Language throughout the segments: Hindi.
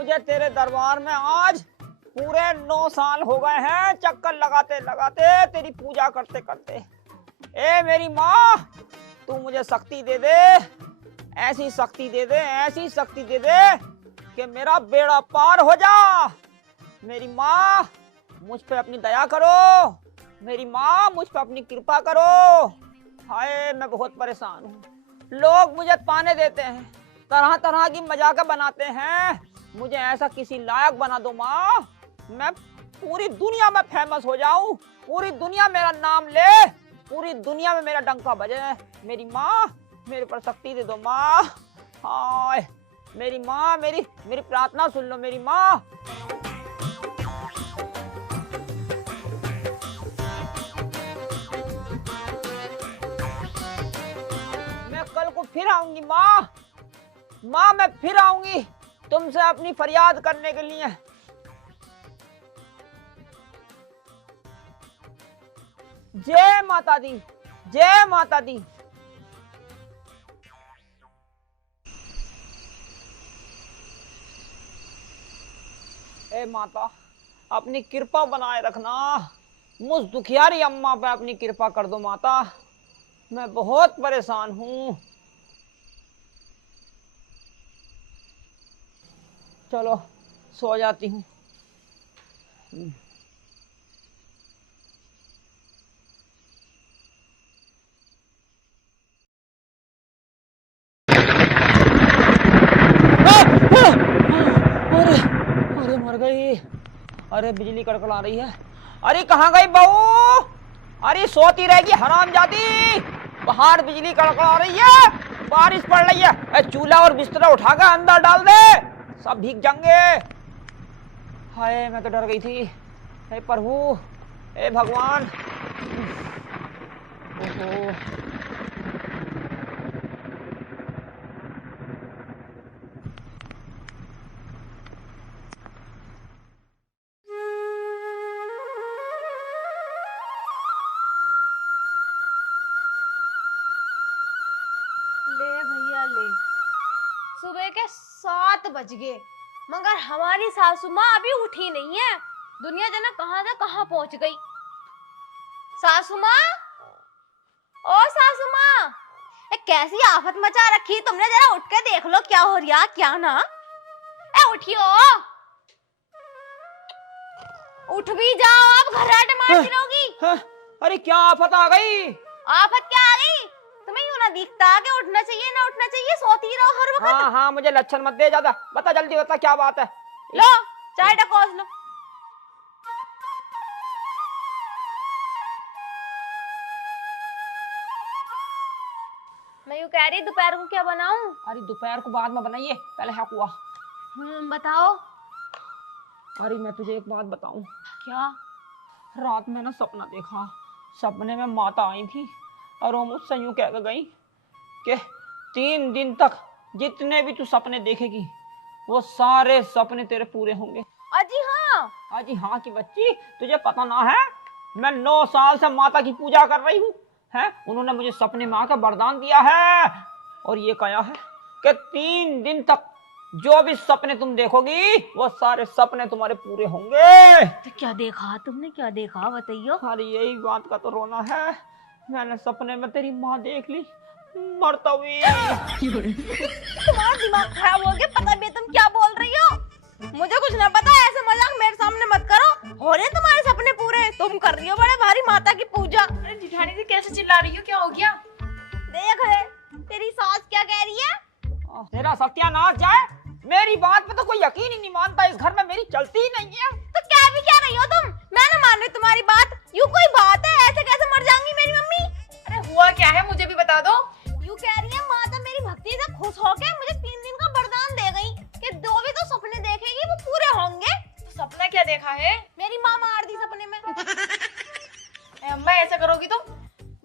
मुझे तेरे दरबार में आज पूरे 9 साल हो गए हैं, चक्कर लगाते लगाते, तेरी पूजा करते करते। ए मेरी माँ, तू मुझे शक्ति दे दे, ऐसी शक्ति दे दे, ऐसी शक्ति दे दे कि मेरा बेड़ा पार हो जा। मेरी माँ, मुझ पे अपनी दया करो। मेरी माँ, मुझ पे अपनी कृपा करो। हाय, मैं बहुत परेशान हूँ। लोग मुझे ताने देते हैं, तरह तरह की मजाक बनाते हैं। मुझे ऐसा किसी लायक बना दो माँ, मैं पूरी दुनिया में फेमस हो जाऊं, पूरी दुनिया मेरा नाम ले, पूरी दुनिया में मेरा डंका बजे। मेरी माँ, मेरे पर शक्ति दे दो माँ। हाय मेरी माँ, मेरी प्रार्थना सुन लो मेरी माँ। मैं कल को फिर आऊंगी माँ, माँ मैं फिर आऊंगी तुमसे अपनी फरियाद करने के लिए। जय माता दी, जय माता दी। ए माता, अपनी कृपा बनाए रखना, मुझ दुखियारी अम्मा पे अपनी कृपा कर दो माता, मैं बहुत परेशान हूँ। चलो सो जाती हूँ। अरे अरे मर गई। अरे बिजली कड़कड़ा रही है। अरे कहाँ गई बहू? अरे सोती रहेगी हरामजादी, बाहर बिजली कड़कड़ा रही है, बारिश पड़ रही है। चूल्हा और बिस्तरा उठाकर अंदर डाल दे, सब भीग जाएंगे। हाय मैं तो डर गई थी। हे प्रभु, हे भगवान। ओहो। ले भैया ले, सुबह के 7 बज गए मगर हमारी सासू माँ अभी उठी नहीं है। दुनिया जना कहाँ से कहाँ पहुंच गई। सासू माँ, ओ सासू माँ, कैसी आफत मचा रखी तुमने, जरा उठ के देख लो क्या हो रहा क्या ना। उठियो, उठ भी जाओ, अब घराट मारती रहोगी। अरे क्या आफत आ गई? आफत क्या आ गई? तुम्हें यूं ना दिखता कि उठना चाहिए ना उठना चाहिए, सोती रहो हर वक्त। हाँ हाँ, मुझे लक्षण मत दे ज्यादा, बता जल्दी बता क्या बात है। लो चाय टकोस लो। मैं यूं कह रही दोपहर को क्या बनाऊं? अरे दोपहर को बाद में बनाइए, पहले है हुआ। बताओ। अरे मैं तुझे एक बात बताऊं। क्या? रात में ना सपना देखा, सपने में माता आई थी और वो मुझसे यूं कह के गई कि 3 दिन तक जितने भी तू सपने देखेगी वो सारे सपने तेरे पूरे होंगे। अजी हाँ। अजी हाँ की बच्ची, तुझे पता ना है मैं 9 साल से माता की पूजा कर रही हूँ। है उन्होंने मुझे सपने में आकर वरदान दिया है और ये कहा है कि 3 दिन तक जो भी सपने तुम देखोगी वो सारे सपने तुम्हारे पूरे होंगे। तो क्या देखा तुमने, क्या देखा बताइयो। अरे यही बात का तो रोना है, मैंने सपने में तेरी माँ देख ली मरता हुई। तुम्हारा दिमाग खराब हो गया, पता भी तुम क्या बोल रही हो। मुझे कुछ ना पता, ऐसे मजाक मेरे सामने मत करो। हो रहे तुम्हारे सपने पूरे, तुम कर रही हो बड़े भारी माता की पूजा। अरे जिठानी जी कैसे चिल्ला रही हो, क्या हो गया? देख ले तेरी सास क्या कह रही है। तेरा सत्यानाश जाए, मेरी बात पे तो कोई यकीन ही नहीं मानता, इस घर में मेरी चलती ही नहीं है। तो क्या भी क्या रही हो तुम, मैं ना मान रही तुम्हारी बात। यूं कोई बात है, ऐसे कैसे मर जाएंगी मेरी मम्मी। अरे हुआ क्या है मुझे भी बता दो। यूं कह रही है माता मेरी भक्ति से खुश होकर मुझे 3 दिन का वरदान दे गई कि जो भी तो सपने देखेगी वो पूरे होंगे। तो सपना क्या देखा है? मेरी माँ मार दी सपने में। अम्मा ऐसा करोगी तो?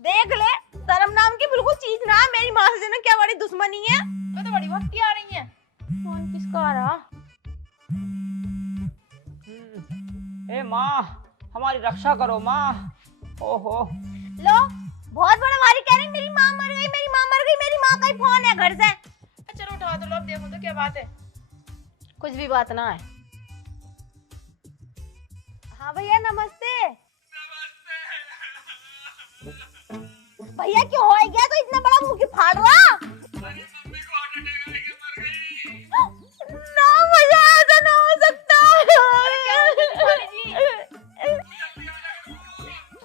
देख ले, शर्म नाम की बिल्कुल चीज ना है। मेरी माँ से क्या बड़ी दुश्मनी है। तो बड़ी भक्ति आ रही है। कौन किसका आ रहा? ए माँ, हमारी रक्षा करो माँ। ओहो लो बहुत बड़ा मारी कह रही मेरी माँ मर गई, मेरी माँ मर गई। मेरी माँ का ही फोन है घर से। चलो उठा दो लो, अब देखो तो क्या बात है। कुछ भी बात ना है। हाँ भैया नमस्ते। भैया क्यों हो गया तो इतना बड़ा मुंह क्यों फाड़ रहा? ना भैया ऐसा ना हो सकता।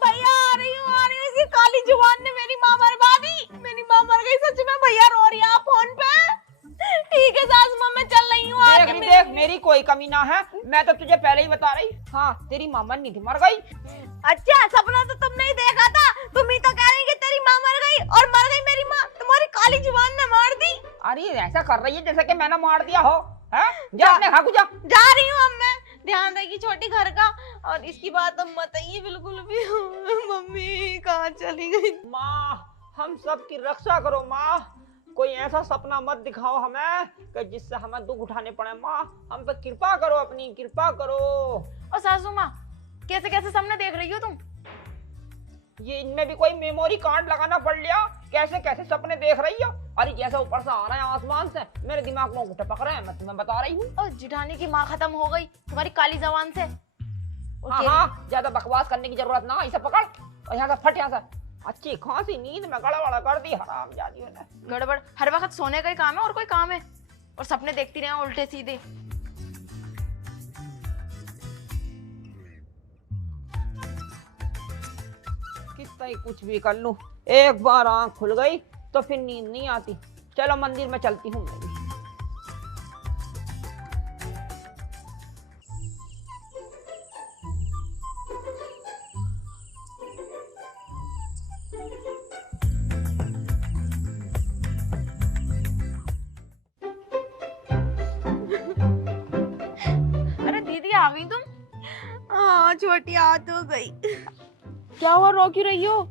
भैया आ रही हूँ इसकी काली जुबान ने मेरी माँ मरवा दी। मेरी माँ मर गई सच में। भैया रो रही है फोन पे। ठीक है सासू माँ मैं चल रही हूँ। देख देख मेरी कोई कमी ना है, मैं तो तुझे पहले ही बता रही। हाँ तेरी मामा नहीं थी, मर गई। अच्छा सपना तो तुमने ही देखा था। तुम ही तो कह रही कि तेरी माँ मर गई और मर गई मेरी माँ। तुम्हारी काली जुबान ने मार दी। अरे ऐसा कर रही है जैसे कि मैंने मार दिया हो। है जा अपने घर को जा। जा रही हूँ अब मैं। ध्यान रखी छोटी घर का। और इसकी बात अब मत आइए बिल्कुल भी। मम्मी कहाँ चली गई? माँ हम सब की रक्षा करो माँ, कोई ऐसा सपना मत दिखाओ हमें कि जिससे हमें दुख उठाने पड़े। माँ हम पे कृपा करो, अपनी कृपा करो। और सासू माँ कैसे कैसे सपने देख रही हो तुम? ये इनमें भी कोई मेमोरी कार्ड लगाना पड़ लिया। कैसे कैसे सपने देख रही हो? अरे जैसे ऊपर से आ रहे हैं आसमान से, मेरे दिमाग में टपक रहे हैं। मैं तुम्हें बता रही हूँ। और जिठानी की माँ खत्म हो गई तुम्हारी काली जबान से। हाँ हाँ ज्यादा बकवास करने की जरूरत ना। इसे पकड़ और यहाँ से फट। यहाँ से अच्छी खासी नींद में गड़बड़ कर दी हरामजादियों ने। गड़बड़ हर वक्त सोने का ही काम है और कोई काम है? और सपने देखती रहे उल्टे सीधे। कितना ही कुछ भी कर लूं, एक बार आंख खुल गई तो फिर नींद नहीं आती। चलो मंदिर में चलती हूँ मैं भी। अरे दीदी आ गई तुम? हाँ छोटी आ तो गई। क्या हुआ, रो क्यों रही हो?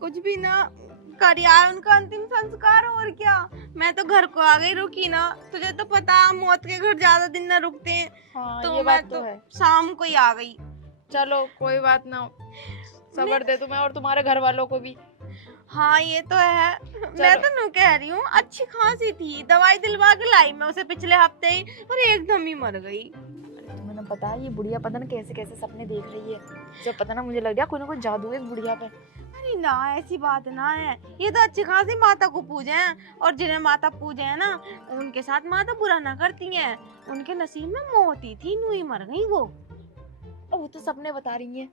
कुछ भी ना। कर यार उनका अंतिम संस्कार और क्या। मैं तो घर को आ गई, रुकी ना। तुझे तो पता मौत के घर ज्यादा दिन ना रुकते हैं। हाँ, तो ये मैं बात तो है। शाम को ही आ गई। चलो कोई बात ना, सब्र दे तुम्हें और तुम्हारे घर वालों को भी। हाँ ये तो है। मैं तो नू कह रही हूँ अच्छी खांसी थी, दवाई दिलवा के लाई मैं उसे पिछले हफ्ते ही, और एकदम ही मर गई। तुम्हें ना पता है ये बुढ़िया पता ना कैसे कैसे सपने देख रही है। जब पता ना मुझे लग गया कोई ना कोई जादू है इस बुढ़िया पे। अरे ना ऐसी बात ना है। ये तो अच्छी खासी माता को पूजे हैं, और जिन्हें माता पूजे है ना उनके साथ माता बुरा ना करती है। उनके नसीब में मौत ही थी, नू ही मर गई वो। और वो तो सपने बता रही है।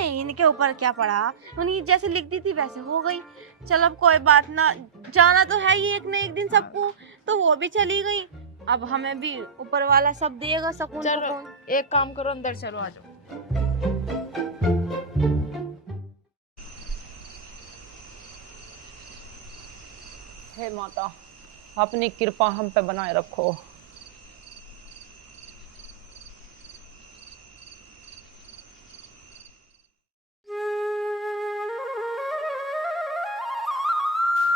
इनके ऊपर क्या पड़ा, उन्हीं जैसे लिख दी थी वैसे हो गई। चल अब कोई बात ना, जाना तो है ही एक न एक दिन सबको। तो वो भी चली गई, अब हमें भी ऊपर वाला सब देगा सुकून। चलो एक काम करो, अंदर चलो, आ जाओ। हे माता अपनी कृपा हम पे बनाए रखो।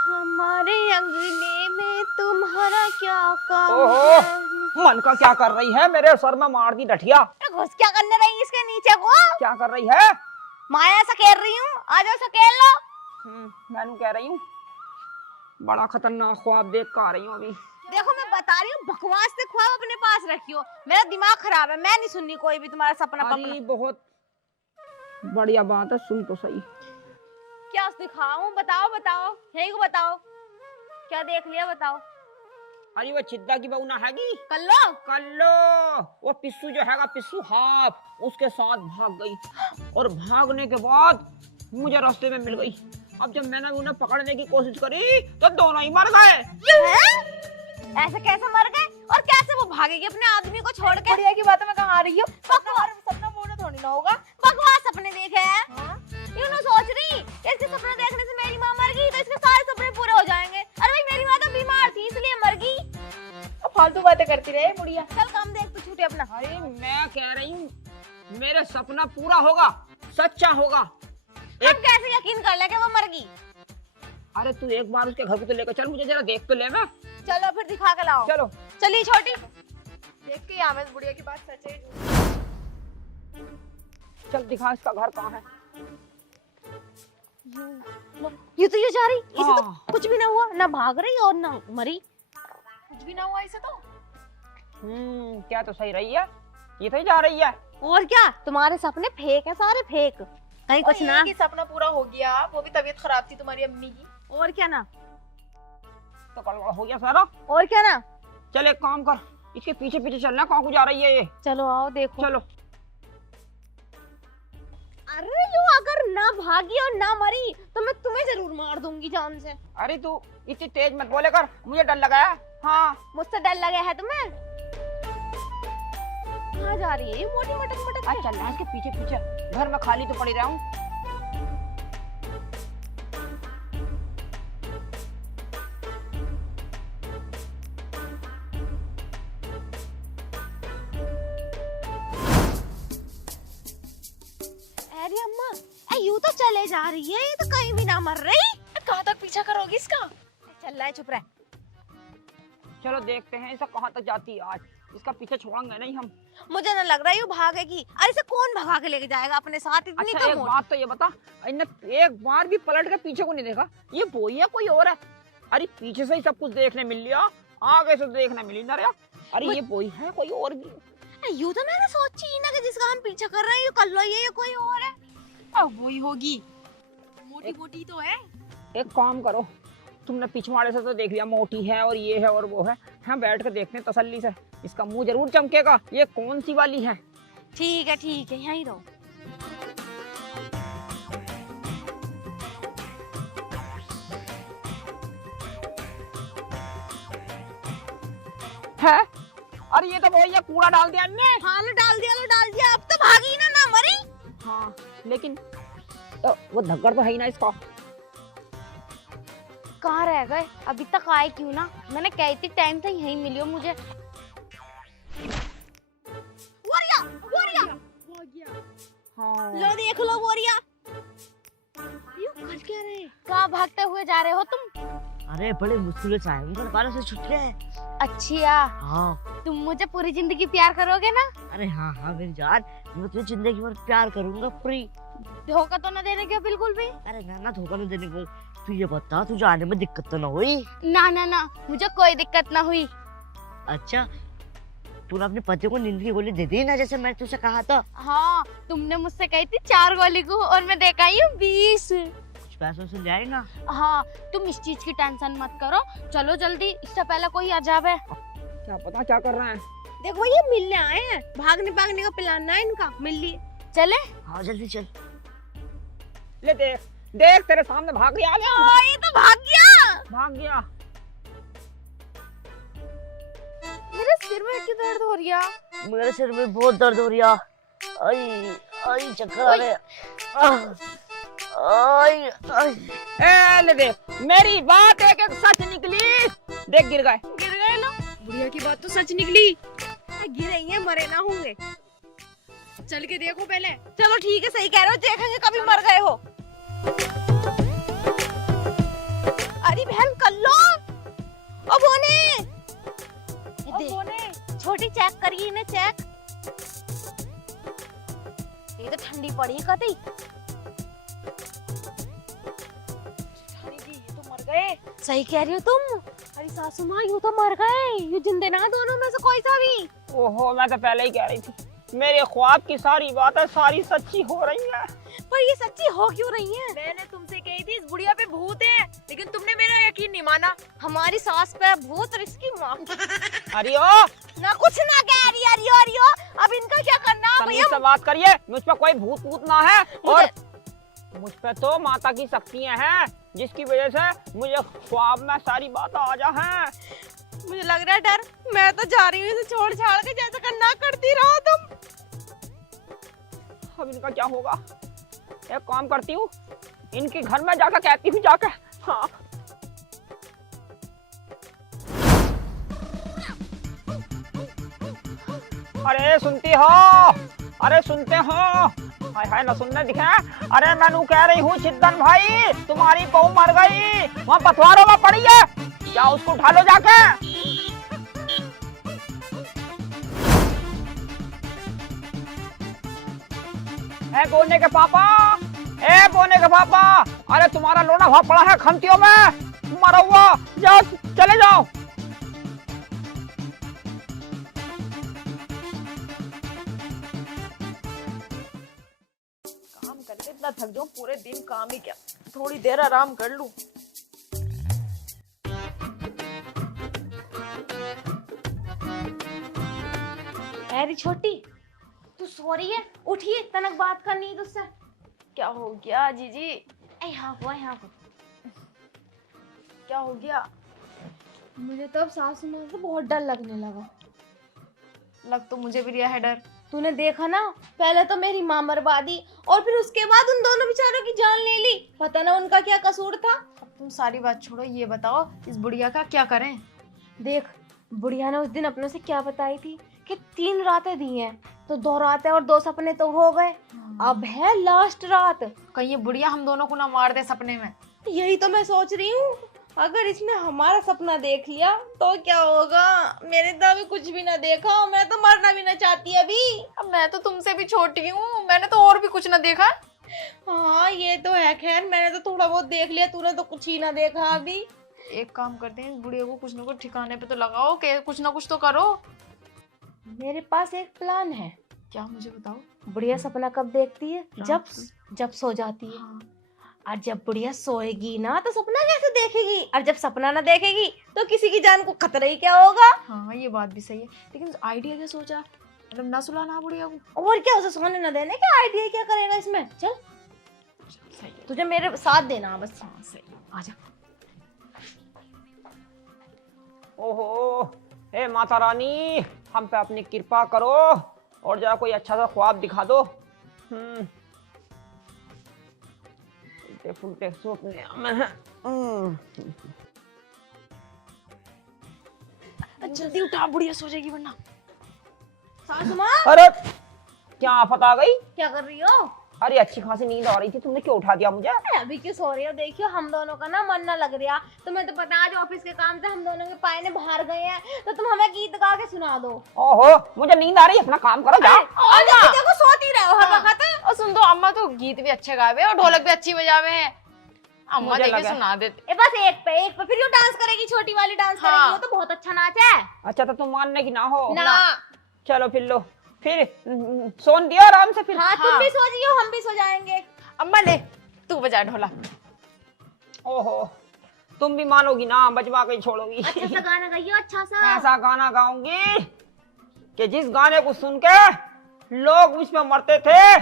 हमारे अंगने में तुम्हारा क्या काम ओहो है? मन का क्या कर रही है? मेरे सर में मार दी डठिया। घुस क्या करने रही इसके नीचे को? क्या कर रही है? माया सकेल रही हूँ, आ जाओ सकेल लो। मैं कह रही हूँ बड़ा खतरनाक ख्वाब देख कर आ रही हूँ अभी। देखो मैं बता रही हूँ, बकवास से ख्वाब अपने पास रखियो। मेरा दिमाग खराब है, मैं नहीं सुननी कोई भी तुम्हारा सपना पकना। अरे बहुत बढ़िया बात है, सुन तो सही। क्या दिखाऊं? बताओ बताओ, यही को बताओ क्या देख लिया बताओ। अरे वो छिद्दा की बहू ना हैगी कल्लो? कल्लो, वो पिस्सू जो हैगा, पिस्सू हाफ, उसके साथ भाग गई। और भागने के बाद मुझे रास्ते में मिल गई। अब जब मैंने उन्हें पकड़ने की कोशिश करी तो दोनों ही मर गए। ऐसे कैसे मर गए और कैसे वो भागेगी अपने आदमी को छोड़ के? बुढ़िया की बातों में कहाँ आ रही हो? सपना बोलना थोड़ी ना होगा। बकवास सपने देखे हैं। यूं ना सोच रही इसके सपने देखने से मेरी माँ मर गई तो इसके सारे सपने पूरे हो जाएंगे। अरे भाई मेरी माँ तो बीमार थी इसलिए मर गई। फालतू बातें करती रहे बुढ़िया। चल काम देख तू छूटे अपना। अरे मैं कह रही हूँ मेरा सपना पूरा होगा, सच्चा होगा। अब कैसे यकीन कर ले कि वो मर गई? अरे तू एक बार उसके घर को तो लेकर चल, मुझे जरा देख तो ले। मैं चलो फिर दिखा के लाओ। चलो चलिए छोटी। देख के यहाँ में बुढ़िया की बात सच है। चल दिखा इसका घर कहाँ है। ये तो ये जा रही, इसे तो हाँ। कुछ भी ना हुआ, ना भाग रही और ना मरी। कुछ भी ना हुआ इसे तो। क्या तो सही रही है, ये तो ही जा रही है। और क्या, तुम्हारे सपने फेक है, सारे फेक, कहीं कुछ ना। कि सपना पूरा हो गया, वो भी तबीयत खराब थी तुम्हारी अम्मी की। और क्या ना, तो गड़बड़ हो गया सारा। और क्या ना। चल एक काम कर, इसके पीछे पीछे चलना, कहाँ को जा रही है ये। चलो आओ देखो। चलो। अरे यू अगर ना भागी और ना मरी तो मैं तुम्हें जरूर मार दूंगी जान से। अरे तू इतनी तेज मत बोले कर, मुझे डर लगा है। हाँ मुझसे डर लगा है तुम्हें? कहाँ जा रही है ये मोटी मटक मटक के? चल रहा है इसके पीछे पीछे, घर में खाली तो पड़ी रहूं। अरे अम्मा, यू तो चले जा रही है, ये तो कहीं भी ना मर रही। कहाँ तक पीछा करोगी इसका? चल रहा है, चुप रह। चलो देखते हैं इसे कहाँ तक जाती है आज, इसका पीछे छोड़ेंगे नहीं हम। मुझे ना लग रहा है ये भागेगी। अरे इसे कौन भगा के लेके जाएगा अपने साथ, इतनी अच्छा तो एक मोटी। बात तो ये बता, इन्हें एक बार भी पलट के पीछे को नहीं देखा, ये बोई है कोई और है? अरे पीछे से ही सब कुछ देखने मिल लिया, आगे से देखने मिली ना रे। अरे ये बोई है कोई और भी? यू तो मैंने सोची ही ना कि जिसका हम पीछा कर रहे हैं, कर लो ये कोई और है। वही होगी, मोटी मोटी तो है। एक काम करो, तुमने पिछवाड़े से तो देख लिया मोटी है और ये है और वो है, हाँ बैठ कर देखते हैं तसल्ली से, इसका मुंह जरूर चमकेगा ये कौन सी वाली है। ठीक है यहीं रहो। है अरे ये तो भैया कूड़ा डाल दिया ने। हाँ लो डाल दिया, अब तो भागी ना मरी। हाँ लेकिन तो वो धक्कर तो है ही ना इसका। कहाँ रह गए, अभी तक आए क्यों ना? मैंने कही थी टाइम से यहीं मिलियो मुझे। वोरिया हाँ लो देख लो वोरिया, यू कर क्या रहे? कहाँ भागते हुए जा रहे हो तुम? अरे बड़े मुश्किल से आए, उनके बालों से छूट गए। अच्छा हाँ तुम मुझे पूरी जिंदगी प्यार करोगे ना? अरे हाँ हाँ मेरी जान, मैं तुझे जिंदगी भर प्यार करूंगा पूरी। धोखा तो ना देने के बिल्कुल भी। अरे ना धोखा नहीं देने को। तू ये बता, तुझे आने में दिक्कत तो ना हुई? ना मुझे कोई दिक्कत ना हुई। अच्छा तूने अपने पति को नींद की गोली दे दी ना, जैसे मैंने तुझसे कहा था? हाँ तुमने मुझसे कही थी 4 गोली को और मैं देखा ही हूँ 20। कुछ पैसों से ले आएगा? हाँ तुम इस चीज की टेंशन मत करो, चलो जल्दी, इससे पहले कोई अजाब है। क्या पता क्या कर रहे हैं। देखो ये मिलने आए हैं, भागने का प्लान ना इनका, मिल लिए चले। हाँ जल्दी चल। ले देख तेरे सामने भाग गया। ये तो भाग गया। मेरे सिर में क्यों दर्द हो रही है? मेरे सिर में बहुत दर्द हो रही है। आई चक्कर आ रहे। ए ले देख मेरी बात एक एक सच निकली। देख गिर गए ना। बुढ़िया की बात तो सच निकली। गिरे ही हैं, मरे ना होंगे। चल के देखो पहले। चलो ठीक है, सही कह रहे हो, देखेंगे कभी मर गए हो। अरे बहन कल्लो, ओ बोने, छोटी चेक करिए इन्हें, चेक। ये तो ठंडी पड़ी कतई। ये तो मर गए। सही कह रही हो तुम। अरे सासू माँ यू तो मर गए, यू जिंदे ना दोनों में से कोई सा भी। ओहो मैं तो पहले ही कह रही थी, मेरे ख्वाब की सारी बातें सारी सच्ची हो रही है। पर ये सच्ची हो क्यों रही है? मैंने तुमसे कही थी इस बुढ़िया पे भूत है, लेकिन तुमने मेरा यकीन नहीं माना। हमारी सास पे भूत और इसकी माँ अरे ओ ना कुछ ना कह रही। अरियो अब इनका क्या करना तमीज से बात करिए, मुझ पे कोई भूत ना है और मुझ पे तो माता की शक्तियां हैं, जिसकी वजह से मुझे ख्वाब में सारी बातें आ जा हैं। मुझे लग रहा है डर, मैं तो जा रही हूँ इसे छोड़ छाड़ के, जैसा करना करती रहो तुम। अब इनका क्या होगा? एक काम करती हूँ, इनके घर में जाकर कहती हूँ जाकर। हाँ अरे सुनती हो, अरे सुनते हो? हाय हाय न सुनने दिखे। अरे मैनू कह रही हूँ चिद्दन भाई, तुम्हारी बहू मर गई, वहाँ पथवारों में पड़ी है, क्या उसको उठा लो जाके। बोने के पापा, बोने के पापा, अरे तुम्हारा लोना वहाँ पड़ा है खंतियों में, मरा हुआ, जाओ चले जाओ। इतना थक जाऊं, पूरे दिन काम ही क्या, थोड़ी देर आराम कर लूं। अरे छोटी, तू सो रही है? उठिए, तनक बात करनी है तुझसे। क्या हो गया जीजी? यहाँ को। क्या हो गया? मुझे तो अब सासू माँ से बहुत डर लगने लगा। लग तो मुझे भी रहा है डर। तूने देखा ना, पहले तो मेरी माँ मरवादी और फिर उसके बाद उन दोनों बेचारों की जान ले ली। पता ना उनका क्या कसूर था। अब तुम सारी बात छोड़ो, ये बताओ इस बुढ़िया का क्या करें? देख, बुढ़िया ने उस दिन अपनों से क्या बताई थी कि 3 रातें दी हैं, तो 2 रातें और 2 सपने तो हो गए। अब है लास्ट रात। कहीं ये बुढ़िया हम दोनों को ना मार दे सपने में। यही तो मैं सोच रही हूँ, अगर इसने हमारा सपना देख लिया तो क्या होगा। मेरे तो अभी कुछ भी ना देखा, मैं तो मरना भी ना चाहती अभी। अब मैं तो तुमसे भी छोटी हूँ, मैंने तो और भी कुछ ना देखा। हाँ ये तो है, खैर मैंने तो थोड़ा बहुत देख लिया, तूने तो कुछ ही ना देखा अभी। एक काम करते हैं, इस बुढ़िया को कुछ ना कुछ ठिकाने पे तो लगाओ, कि कुछ ना कुछ तो करो। मेरे पास एक प्लान है। क्या, मुझे बताओ। बुढ़िया सपना कब देखती है? जब रात जब सो जाती है। हाँ। और जब बुढ़िया सोएगी ना तो सपना कैसे देखेगी? और जब सपना ना देखेगी तो किसी की जान को खतरा ही क्या होगा। हाँ ये बात भी सही है, लेकिन आइडिया क्या सोचा? मतलब ना सुलाना बुढ़िया को। और क्या, उसे सोने ना देने क्या आइडिया क्या करेगा इसमें? चल सही है। तुझे मेरे साथ देना बस। हाँ सही, आजा। ओहो, हे माता रानी, हम पे अपनी कृपा करो और जरा कोई अच्छा सा ख्वाब दिखा दो। उल्टे फुलटे सपने में। जल्दी उठा, बुढ़िया सो जाएगी वरना। सासू माँ, अरे क्या आफत आ गई? क्या कर रही हो? अरे अच्छी खासी नींद आ रही थी, तुमने क्यों उठा दिया मुझे? अभी क्यों सो रही हो? देखियो हम दोनों का ना मन ना लग रहा। तुम्हें तो पता है आज ऑफिस के काम से हम दोनों के पायने बाहर गए हैं, तो तुम हमें गीत गा के सुना दो। ओहो, मुझे नींद आ रही है, अपना काम करो जाओ। और देखो सोती रहो हर वक्त। और सुन दो, अम्मा तो गीत भी अच्छे गावे और ढोलक भी अच्छी बजावे हैं। अम्मा मुझे देखिए लगा। सुना देते। बस एक पे फिर जो डांस करेगी, छोटी वाली डांस हाँ। करेगी, वो तो बहुत अच्छा नाच है अच्छा तो तुम मानने की ना हो ना। चलो फिर लो, फिर सोन दिया आराम से फिर। हाँ, तुम हाँ। भी सो जाइयो, हम भी सो जाएंगे। अम्मा ले, तू बजा ढोलक। ओहो, तुम भी मानोगी ना, बजवा के ही छोड़ोगी। अच्छा सा गाना गाइयो, अच्छा सा। ऐसा गाना गाऊंगी कि जिस गाने को सुन के लोग मुझ पे मरते थे,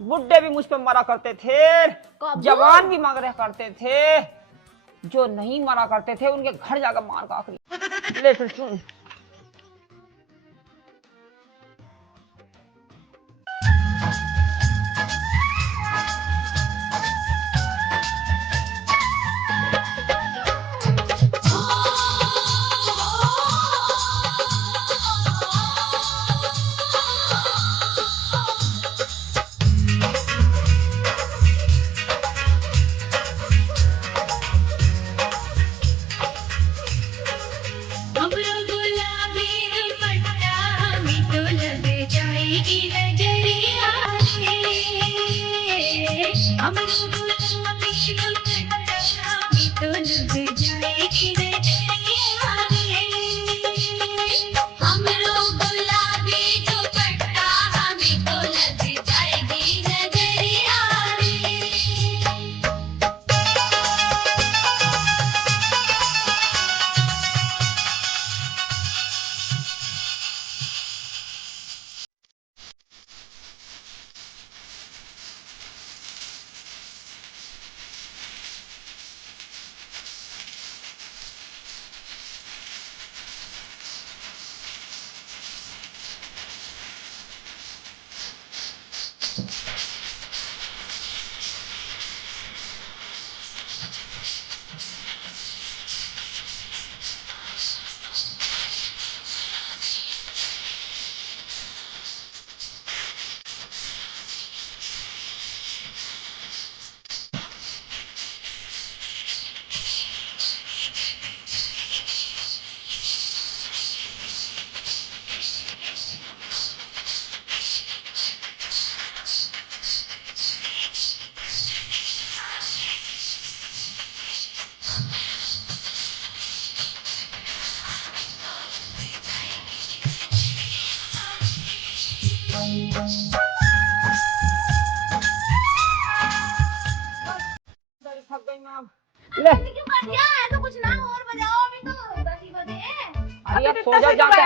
बुड्ढे भी मुझ पे मरा करते थे, जवान भी मरा करते थे, जो नहीं मरा करते थे उनके घर जाकर मार का आखिरी। ले फिर सुन। ले क्यों कर दिया? ऐसा कुछ ना और बजाओ, अभी तो 10 ही बजे हैं। अरे अब सो जाओ जाके,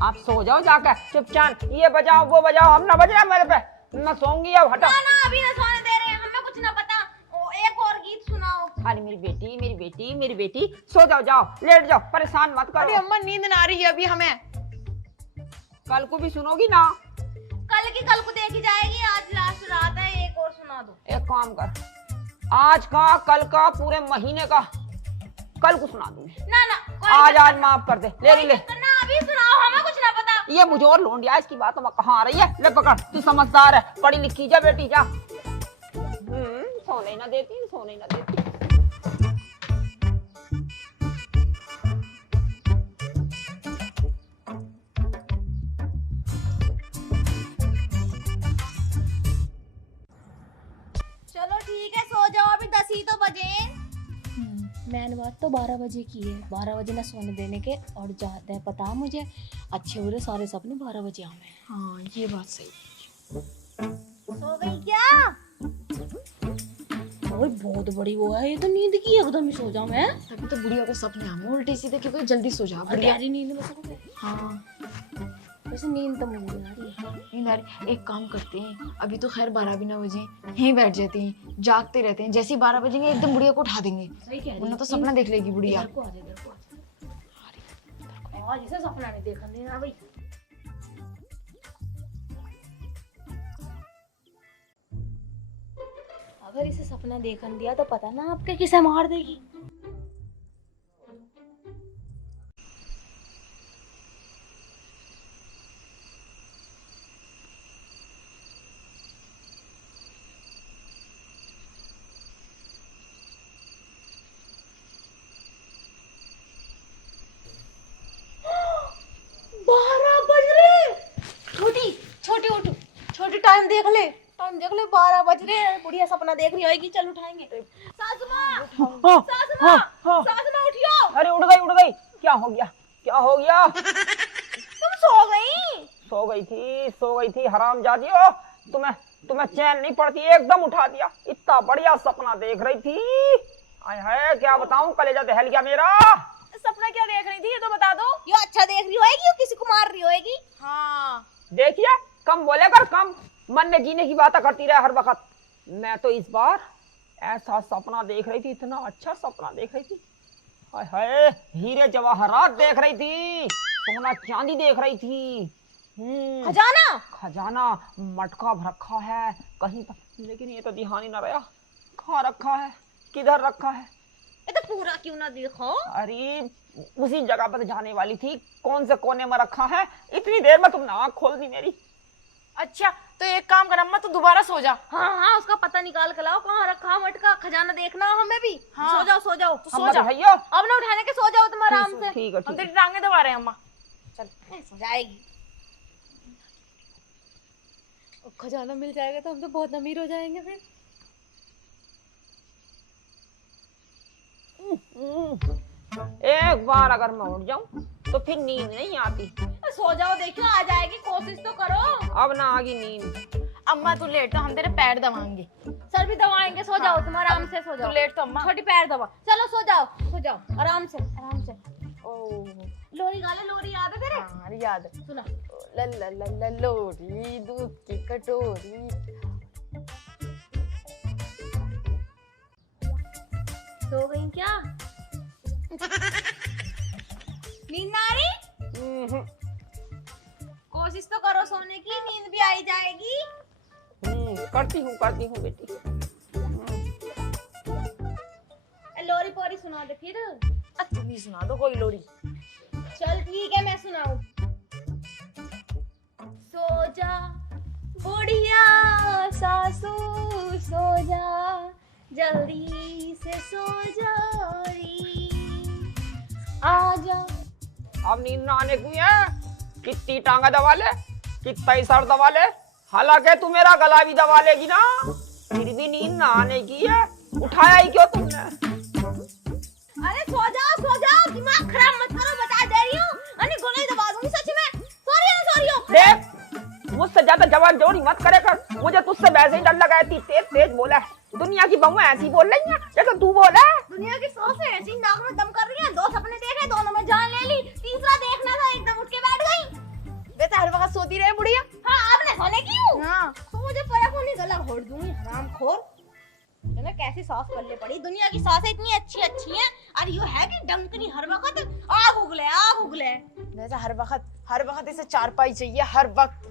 आप सो जाओ जाके चुपचाप। ये बजाओ वो बजाओ, हम ना बजाए मेरे पे, मैं सोऊंगी अब, हटो। ना ना अभी ना सोने दे रहे हैं, हमें कुछ ना पता। ओ, एक और गीत सुनाओ। अरे मेरी बेटी मेरी बेटी मेरी बेटी, सो जाओ, जाओ लेट जाओ, परेशान मत अरे करो। अम्मा नींद ना आ रही है अभी हमें। कल को भी सुनोगी ना? कल की कल को देखी जाएगी, आज लास्ट रात है, एक और सुना दो। एक काम कर, आज का कल का पूरे महीने का कल को सुना दूंगी। ना ना आज माफ कर दे, ले ले। ना अभी सुनाओ, हमें कुछ ना पता। ये मुझे और लोंडिया इसकी बात में कहाँ आ रही है। ले पकड़, तू समझदार है, पढ़ी लिखी जा बेटी जा। सोने ना देती, सोने ना देती। चलो ठीक है, सो जाओ, अभी 10 ही तो बजे। मैंने बात तो 12 बजे की है, 12 बजे ना सोने देने के, और जाते हैं पता मुझे अच्छे बुरे सारे सपने 12 बजे आवे। हाँ ये बात सही। सो गई क्या? ओए बहुत बड़ी वो है, ये तो नींद की एकदम ही सो जाऊं मैं। तभी तो बुढ़िया को सपने आए उल्टी सीधे, क्योंकि जल्दी सो जा और बुढ़िया। गहरी नींद में सो गए। हाँ वैसे नींद तो मुझे नहीं आ रही है। नींद आ रही। एक काम करते हैं, अभी तो खैर 12 भी ना बजे, यहीं बैठ जाते हैं, जागते रहते हैं, जैसे ही 12 बजेंगे एकदम बुढ़िया को उठा देंगे, सही कह रही वरना तो सपना देख लेगी बुढ़िया। इधर को आ जा, इधर को आ जा। आज इसे सपना नहीं देखने देना भाई। अगर इसे सपना देखने दिया तो पता ना आपके किसे मार देगी। छोटी उठ, छोटी टाइम देख ले, टाइम देख ले, 12 बज रहे हैं। बुढ़िया सपना देख रही होगी, चल उठाएंगे। सासू माँ, सासू माँ, सासू माँ उठियो। अरे उठ गई, उठ गई। क्या हो गया, क्या हो गया? तुम सो गई? सो गई थी हरामजादियो। तुम्हें चैन नहीं पड़ती, एकदम उठा दिया। इतना बढ़िया सपना देख रही थी, आय हाय क्या बताऊं, कलेजा दहल गया मेरा। सपना क्या देख रही थी ये तो बता दो। यो अच्छा देख रही होगी, यो किसी को मार रही होगी। हाँ देखिए, कम बोले कर, कम मन में जीने की बातें करती रहे हर वक्त। मैं तो इस बार ऐसा सपना देख रही थी, इतना अच्छा सपना देख रही थी, हाय हाय हीरे जवाहरात देख रही थी, सोना चांदी देख रही थी। खजाना, खजाना मटका भर रखा है कहीं पर, लेकिन ये तो ध्यान ही ना रहा, कहाँ रखा है, किधर रखा है। ये तो पूरा क्यों ना देखो। अरे उसी जगह पर जाने वाली थी, कौन से कोने में रखा है, इतनी देर में तुमने आँख खोल दी मेरी। अच्छा तो एक काम कर अम्मा, तू दोबारा सो जा। हाँ हाँ उसका पता निकाल कर लाओ, कहाँ रखा मटका, खजाना देखना हमें भी। हाँ। सो जाओ सो जाओ, सो जा भैया अब ना उठाने के, सो जाओ तुम आराम से। ठीक है हम ठीक तेरी है। टांगे दबा रहे हैं अम्मा। चल सो जाएगी। खजाना मिल जाएगा तो हम तो बहुत अमीर हो जाएंगे फिर। एक बार अगर मैं उठ जाऊं तो फिर नींद नहीं आती। सो जाओ, देखो आ जाएगी, कोशिश तो करो। अब ना आगी नींद। अम्मा तू लेट, तो हम तेरे पैर दबाएंगे। सर भी दबाएंगे, सो जाओ तुम आराम से, सो तू जाओ। लेट तो अम्मा। छोटी पैर दबा, चलो सो जाओ, सो जाओ आराम से, आराम से। लोरी गा ले, लोरी याद है तेरे? हाँ याद है। सुना। ला ला ला ला लोरी दूध की कटोरी। सो गई क्या? नींद ना आ रही? कोशिश तो करो सोने की, नींद भी आई जाएगी। करती हूँ बेटी। लोरी पोरी सुना दे फिर। तुम ही सुना दो कोई लोरी। चल ठीक है मैं सुनाऊं। सो जा बुढ़िया सासू, सो जा जल्दी से, सो जा री, आजा। अब नींद ना आने की है, कितनी टांगा दबा ले, कितना ही सर दबा ले, हालांकि तू मेरा गला भी दबा लेगी ना, फिर भी नींद ना आने की है। उठाया ही क्यों तुमने? अरे सो जाओ, दिमाग खराब मत करो, बता दे रही हूँ। अरे गला ही दबा दूंगी सच में। सॉरी हो। देख, मुझसे ज्यादा जवान जोड़ी मत करे कर, मुझे तुझसे वैसे ही डर लगा है, तेज बोला है। दुनिया की बहू ऐसी बोल रही है जैसे तू बोले। दुनिया की सौ से ऐसी नाक में दम कर रही है। 2 सपने देखे, दोनों में जान ले ली, तीसरा देखना था एकदम उठ के बैठ गई। वैसे हर वक्त सोती रहे बुढ़िया। हाँ आपने सोने क्यों? हाँ तो मुझे परख होनी गला घोट दूंगी हरामखोर। ना कैसी सास पल्ले पड़ी। दुनिया की सासें इतनी अच्छी अच्छी हैं और ये है कि डंकनी हर वक्त आग उगले। वैसे हर वक्त इसे चारपाई चाहिए हर वक्त।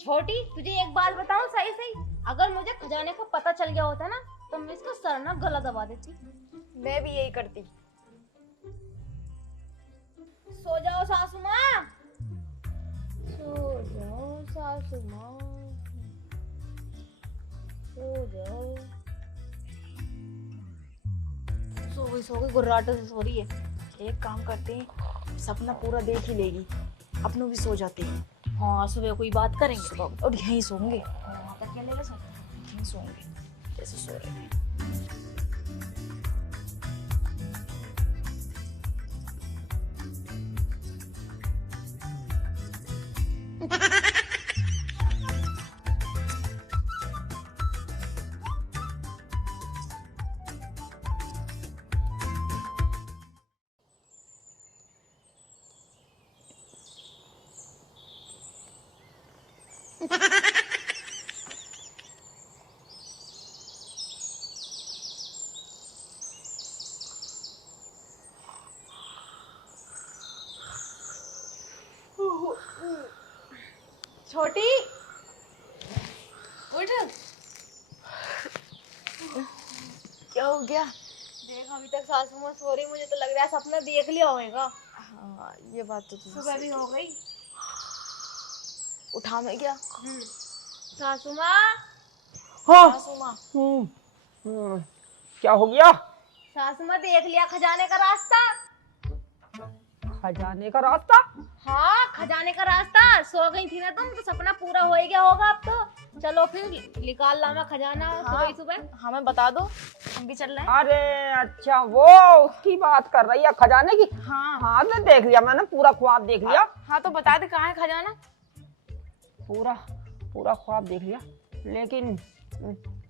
छोटी तुझे एक बात बताऊं सही सही, अगर मुझे खजाने का पता चल गया होता ना तो मैं इसका सर ना गला दबा देती। मैं भी यही करती। सो जाओ सासू माँ, सो जाओ सासू माँ, सो जाओ। सो गई गुर्राटे से सो रही है। एक काम करते हैं, सपना पूरा देख ही लेगी, अपनों भी सो जाते हैं। हाँ सुबह कोई बात करेंगे और यहीं सोंगे, हाँ, तो क्या ले ले सकते? यहीं सोंगे जैसे सो रहे थे। छोटी उठ। क्या हो गया? देख अभी तक सासू माँ सो रही, मुझे तो लग रहा है सपना देख लिया होगा। हाँ ये बात तो सुबह भी हो गई। उठा मैं क्या? सासू माँ, हाँ सासू माँ। क्या हो गया? सासू माँ देख लिया खजाने का रास्ता। खजाने का रास्ता? हाँ खजाने का रास्ता। सो गई थी ना तुम तो सपना पूरा हो ही गया होगा अब तो। चलो फिर निकाल ला मैं खजाना सुबह सुबह। हाँ मैं बता दो, हम भी चल रहे हैं। अरे अच्छा वो उसकी बात कर रही है खजाने की। हाँ हाँ तो देख लिया मैंने, पूरा ख्वाब देख लिया। हाँ तो बता दे कहाँ है खजाना। पूरा ख्वाब देख लिया, लेकिन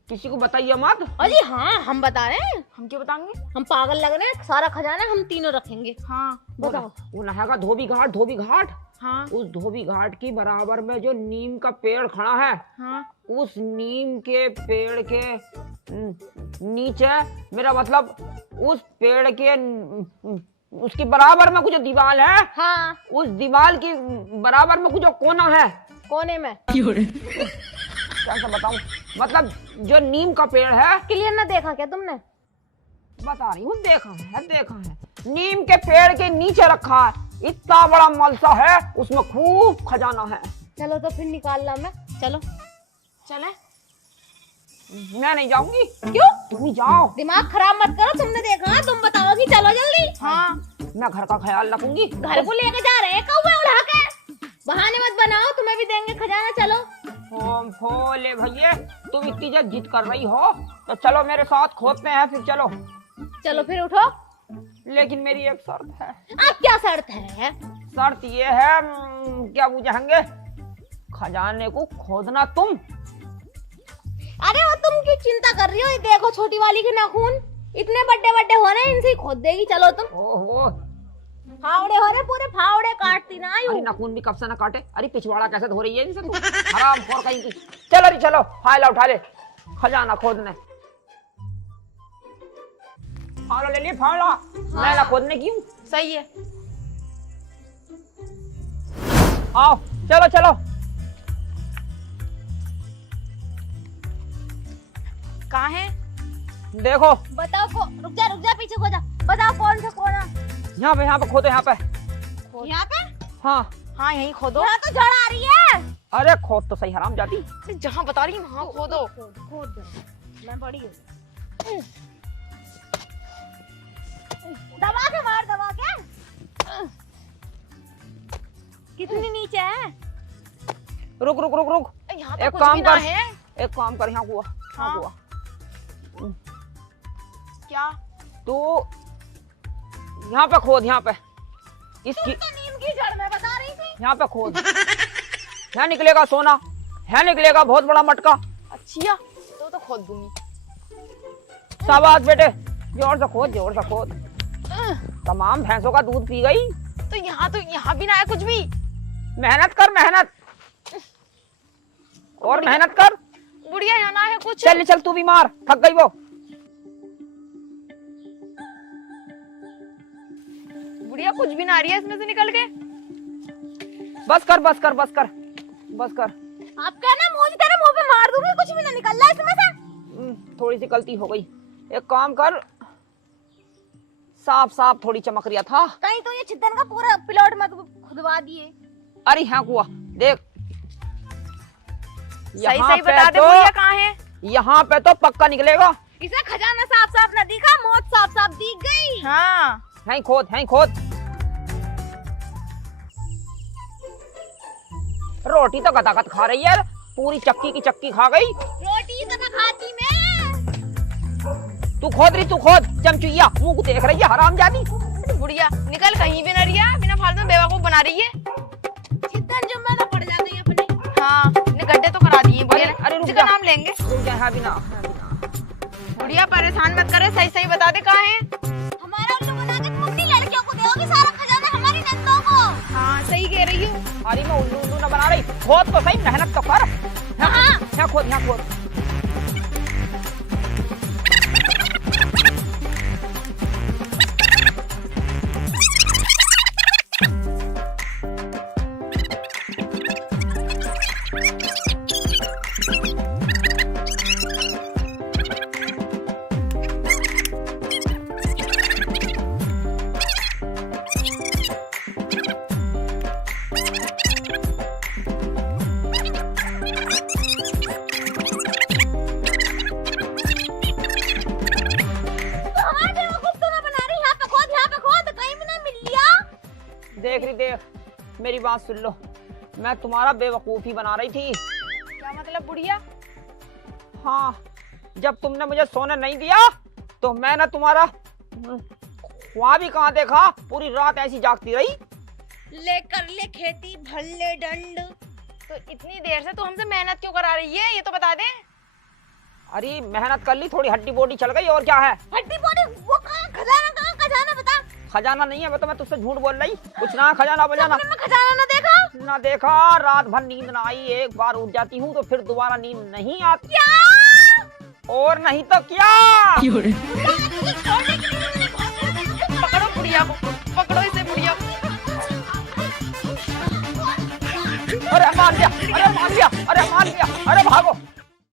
किसी को बताइए मत। अजी हाँ हम बता रहे हैं। हम क्या बताएंगे? हम पागल लग रहे हैं, सारा खजाना हम तीनों रखेंगे। हाँ बताओ। वो नहागा धोबी घाट। हाँ उस धोबी घाट की बराबर में जो नीम का पेड़ खड़ा है, हाँ उस नीम के पेड़ के नीचे, मेरा मतलब उस पेड़ के उसकी बराबर में कुछ दीवार है। हाँ उस दीवार की बराबर में कुछ कोना है। कोने में कैसे बताऊं, मतलब जो नीम का पेड़ है। क्लियर ना देखा क्या तुमने? बता रही हूँ, देखा है। नीम के पेड़ के नीचे रखा है, इतना बड़ा मलसा है, उसमें खूब खजाना है। चलो तो फिर निकाल ला मैं। चलो चले। मैं नहीं जाऊंगी। क्यों? तुम ही जाओ। दिमाग खराब मत करो, तुमने देखा तुम बताओगी। चलो जल्दी। हाँ मैं घर का ख्याल रखूंगी। घर को लेके जा रहे हैं कौवे उड़ा के। बहाने मत बनाओ, तुम्हें भी देंगे खजाना। चलो भोले भैया, तुम इतनी जब जिद कर रही हो तो चलो मेरे साथ खोदते हैं फिर। चलो चलो फिर उठो। लेकिन मेरी एक शर्त है। अब क्या शर्त है? शर्त ये है, क्या बुझाएंगे, खजाने को खोदना तुम। अरे वो तुम क्यों चिंता कर रही हो? ये देखो छोटी वाली के नाखून इतने बड़े बड़े हो रहे हैं, इनसे ही खोद देगी। चलो तुम। ओहो, फावड़े हो रहे, पूरे फावड़े काटती ना आयु। अरे नाखून भी कब से ना काटे। अरे पिछवाड़ा कैसे धो रही है इनसे तू, हराम खोर कहीं की। चलो रे चलो, फाइल उठा ले, खजाना खोदने। फाइल ले लिए, फाइल। मैं ना खोदने की हूँ। सही है। आओ चलो चलो। कहाँ है? देखो बताओ रुक जा पीछे खो जा। बताओ कौन सा कोना? यहाँ पे खोदो, यहाँ पे। यहाँ पे? हाँ हाँ यहीं खोदो। यहाँ तो जड़ आ रही है। अरे खोद तो सही, हराम जाती। जहाँ बता रही हूँ वहाँ खोदो। खोद दे, मैं बड़ी हूँ। दबा के मार, दबा के। कितनी नीचे है? रुक रुक रुक रुक, यहाँ तो एक कुछ काम भी ना कर। है। एक काम कर, यहाँ कुआ, यहाँ हाँ। कुआ। क्या? तो यहाँ पे खोद, यहाँ पे इसकी, तो नीम की जड़ में बता रही थी। यहाँ पे खोद। यहाँ निकलेगा सोना, यहाँ निकलेगा बहुत बड़ा मटका। अच्छा तो खोद दूंगी। शाबाश बेटे, जोर से खोद, जोर से खोद। तमाम भैंसों का दूध पी गई। तो यहाँ भी ना है कुछ भी। मेहनत कर, मेहनत और मेहनत कर। बुढ़िया यहाँ ना है कुछ। चल चल, तू भी मार, थक गई वो। बुढ़िया कुछ भी ना आ रही है इसमें से निकल के। बस कर, बस कर, बस कर, बस कर। आप कहना मुझे तेरे मुंह पे मार दूंगी, कुछ भी ना निकल रहा है इसमें से। थोड़ी सी गलती हो गई। एक काम कर, साफ साफ थोड़ी चमक रिया था। कहीं तो ये चिद्दन का पूरा प्लॉट मत खुदवा दिए। अरे हाँ कुआ देख, सही सही बता दे बुढ़िया कहाँ है। यहाँ पे तो पक्का निकलेगा। इसे खजाना साफ साफ न दिखा, मौत साफ साफ दिख गई। हाँ है खोद, है खोद। रोटी तो गतागत खा रही है, पूरी चक्की की चक्की खा गई। रोटी तो न खाती मैं। तू खोद रही, तू खोद, चमचुइया मुंह को देख रही है हरामजादी। बुढ़िया निकल कहीं भी ना रिया, बिना फालतू में बेवकूफ बना रही है। चिद्दन जुम्मा तो पड़ जाती है अपने। हाँ ने गड्ढे तो करा दिए बुढ़िया ने। अरे रुक जिसका जा। नाम लेंगे। रुक जा, हाँ भी ना। बुढ़िया परेशान मत करे, सही सही बता दे कहाँ है। हमारा उल्लू बना के तुम अपनी लड़कियों को दोगी सारा खजाना हमारी नंदों को। हाँ सही कह रही हूँ। अरे मैं उल्लू उल्लू न बना रही, खोद तो सही, मेहनत तो कर। यहाँ खोद, यहाँ खोद। देख रही, देख मेरी बात सुन लो, मैं तुम्हारा बेवकूफी बना रही थी। क्या मतलब बुढ़िया? हाँ, जब तुमने मुझे सोने नहीं दिया तो मैंने तुम्हारा वहाँ भी कहाँ देखा, पूरी रात ऐसी जागती रही। ले कर ले खेती भल्ले डंड। तो इतनी देर से तू हमसे मेहनत क्यों करा रही है, ये तो बता दे। अरे मेहनत कर ली, थोड़ी हड्डी बोडी चल गई, और क्या है। हड्डी बोडी वो कहाँ, खजाना बता। खजाना नहीं है, मैं तुझसे झूठ बोल रही, कुछ ना खजाना बजाना। मैं खजाना ना देखा। ना देखा, रात भर नींद ना आई, एक बार उठ जाती हूँ तो फिर दोबारा नींद नहीं आती। क्या? और नहीं तो क्या। पकड़ो बुढ़िया को, पकड़ो इसे बुढ़िया को। अरे मान लिया, अरे मान लिया, अरे मान लिया, अरे भागो।